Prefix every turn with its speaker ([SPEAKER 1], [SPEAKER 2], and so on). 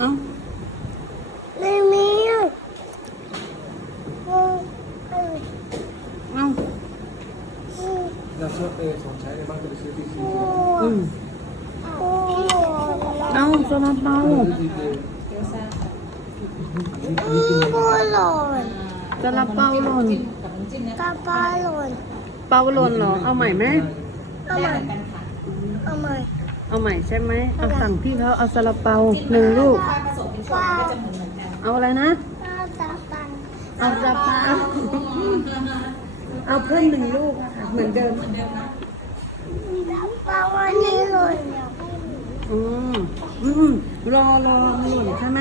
[SPEAKER 1] เอ้า
[SPEAKER 2] ไม่มีเ
[SPEAKER 1] อ้า
[SPEAKER 3] เราเชื่อเอของใช้ในบ้านจะไปซื้อที่ซี
[SPEAKER 2] อืมเอ้า
[SPEAKER 1] ซาลาเปา
[SPEAKER 3] โบหล
[SPEAKER 2] น
[SPEAKER 4] ซาลาเปาหล่นกระเปาหล
[SPEAKER 2] ่น
[SPEAKER 1] เปาหล่นเหรอ เอาใหม่ไหม
[SPEAKER 2] เอาใหม่
[SPEAKER 1] เอ
[SPEAKER 2] าใหม่
[SPEAKER 1] เอาใหม่ใช่ไหมเอาสั่งพี่เขาเอาซาลาเปาหนึ่งลูก
[SPEAKER 4] ว้าว
[SPEAKER 1] เอาอะไรนะ
[SPEAKER 2] เอาตาปันเอาซาลาเปา
[SPEAKER 4] เอาเพิ่มหนึ่งล
[SPEAKER 1] ูกค่ะเหมือนเดิม
[SPEAKER 2] ปลาวันนี้หล่น
[SPEAKER 1] อืมอืมรอรอหล่นใช่ไหม